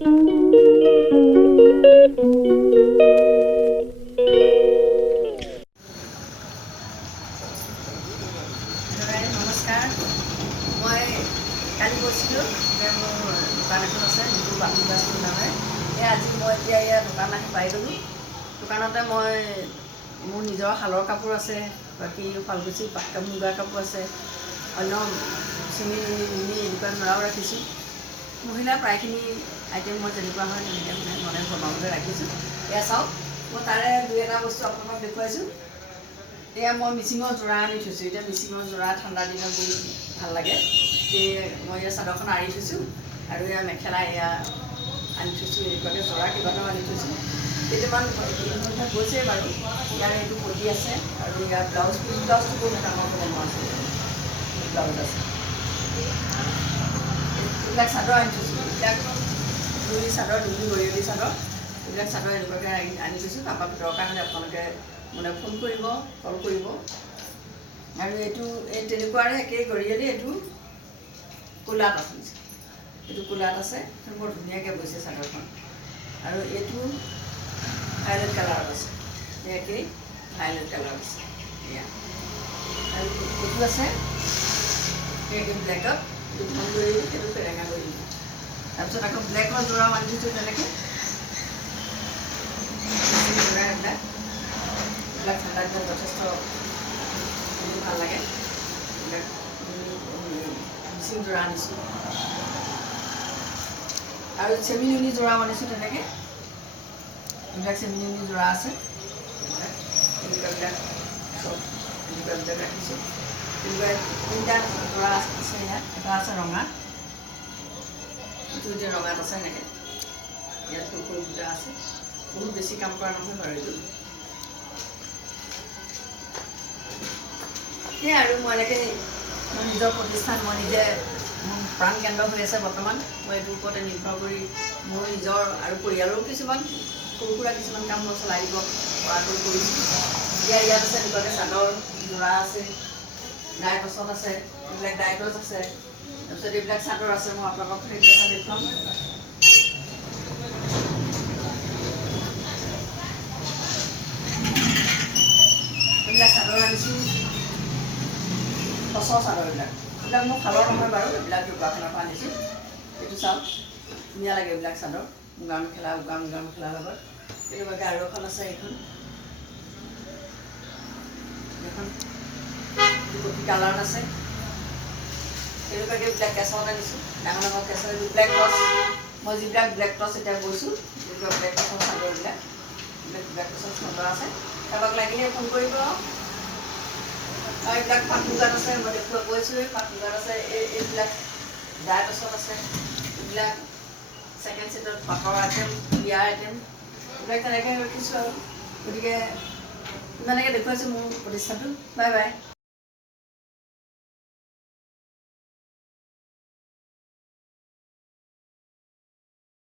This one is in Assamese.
নমস্কাৰ, মই কালি কৈছিলোঁ যে মোৰ দোকান এখন আছে যিটো বাপু দাসৰ নামে। আজি মই এতিয়া ইয়াৰ দোকান আহি পাই গ'লোঁ। দোকানতে মই মোৰ নিজৰ শালৰ কাপোৰ আছে, বাকী শুৱালকুছি পাট মুগাৰ কাপোৰ আছে, অন্য চিমি এনেকুৱা ধৰাও ৰাখিছোঁ। মহিলাৰ প্ৰায়খিনি আইটেম মই যেনেকুৱা হয় তেনেকৈ মানে বনাবলৈ ৰাখিছোঁ। এয়া চাওক, মই তাৰে দুই এটা বস্তু আপোনালোকক দেখুৱাইছোঁ। এয়া মই মিচিঙৰ যোৰা আনি থৈছোঁ। এতিয়া মিচিঙৰ যোৰা ঠাণ্ডা দিনত বহুত ভাল লাগে। সেয়ে মই এয়া চাদৰখন আৰি থৈছোঁ আৰু এয়া মেখেলা এয়া আনি থৈছোঁ। এনেকুৱাকৈ যোৰা কেইবাটাও আনি থৈছোঁ। কেইটামান গৈছে বাৰু। ইয়াৰ এইটো পতি আছে আৰু ইয়াৰ ব্লাউজটো বহুত ডাঙৰ বনোৱা আছে। ব্লাউজ আছে, এইবিলাক চাদৰ আনি থৈছোঁ। এইবিলাক দুই চাদৰ, দুই বৰিয়লি চাদৰ, এইবিলাক চাদৰ এনেকুৱাকৈ আনি থৈছোঁ। কাৰোবাক দৰকাৰ হ'লে আপোনালোকে মানে ফোন কৰিব, কল কৰিব। আৰু এইটো এই তেনেকুৱাৰে একেই বৰিয়লি, এইটো কোলাত আছে, এইটো কোলাত আছে। বৰ ধুনীয়াকৈ বৈছে চাদৰখন। আৰু এইটো ভায়লেট কালাৰত আছে, একেই ভায়লেট কালাৰত আছে। এয়া আৰু এইটো আছে একে ব্লেকত, এইটো ফোন কৰি এইটো পেৰেঙা কৰি দিব। তাৰপিছত আকৌ ব্লেকৰ যোৰাও আনি দিছোঁ তেনেকৈ। যোৰা এইবিলাক ঠাণ্ডা দিনত যথেষ্ট ভাল লাগে। এইবিলাক মিচিং যোৰা আনিছোঁ আৰু চেমিনুনি যোৰাও আনিছোঁ তেনেকৈ। এইবিলাক চেমিনুনি যোৰা আছে, এনেকুৱাবিলাক চব এনেকুৱাবিলাক ৰাখিছোঁ। এনেকুৱা তিনিটা যোৰা আছে ইয়াত। এটা আছে ৰঙা, এইটো এতিয়া ৰঙাত আছে এনেকৈ। ইয়াত সৰু সৰু দুটা আছে। বহুত বেছি কাম কৰা নহয় বাৰু এইটো। সেয়াই আৰু মই এনেকৈ মোৰ নিজৰ প্ৰতিষ্ঠান, মই নিজে মোৰ প্ৰাণকেন্দ্ৰ হৈ আছে বৰ্তমান। মই এইটোৰ ওপৰতে নিৰ্ভৰ কৰি মোৰ নিজৰ আৰু পৰিয়ালৰো কিছুমান সৰু সুৰা কিছুমান কাম মই চলাই দিব পৰাকৈ কৰিছোঁ। এতিয়া ইয়াত আছে এনেকুৱাকৈ চাদৰ যোৰা আছে, ডাই টচত আছে, এইবিলাক ডাই টচ আছে। তাৰপিছত এইবিলাক চাদৰ আছে, মই আপোনালোকক সেইটো এটা দেখুৱাম। এইবিলাক চাদৰ আনিছোঁ, টচৰ চাদৰ এইবিলাক। এইবিলাক মোৰ শালৰ নহয় বাৰু, এইবিলাক দোকানখনৰ পৰা আনিছোঁ। এইটো চাওক, ধুনীয়া লাগে এইবিলাক চাদৰ। মুগা মেখেলা, মুগা মেখেলাৰ লগত এনেকুৱাকৈ আৰু এখন আছে। এইখন কফি কালাৰত আছে। এনেকুৱাকৈ ব্লেক কেছত আনিছোঁ, ডাঙৰ ডাঙৰ কেছত। এইটো ব্লেক টচ, মই যিবিলাক ব্লেক টচ এতিয়া বৈছোঁ, তেনেকুৱা ব্লেক টচৰ চাদৰ এইবিলাক। ব্লেক টচৰ চাদৰ আছে, কাৰোবাক লাগিলে ফোন কৰিব। আৰু এইবিলাক পাট মুগাত আছে, মই দেখুৱাই কৈছোঁৱেই পাট মুগাত আছে। এইবিলাক ডাই টচত আছে। এইবিলাক ছেকেণ্ড ছেটত পাটৰ আইটেম, বিয়াৰ আইটেম, এইবিলাক তেনেকৈ ৰাখিছোঁ আৰু। গতিকে ইমানকৈ দেখুৱাইছোঁ মোৰ প্ৰতিষ্ঠানটো। Bye bye.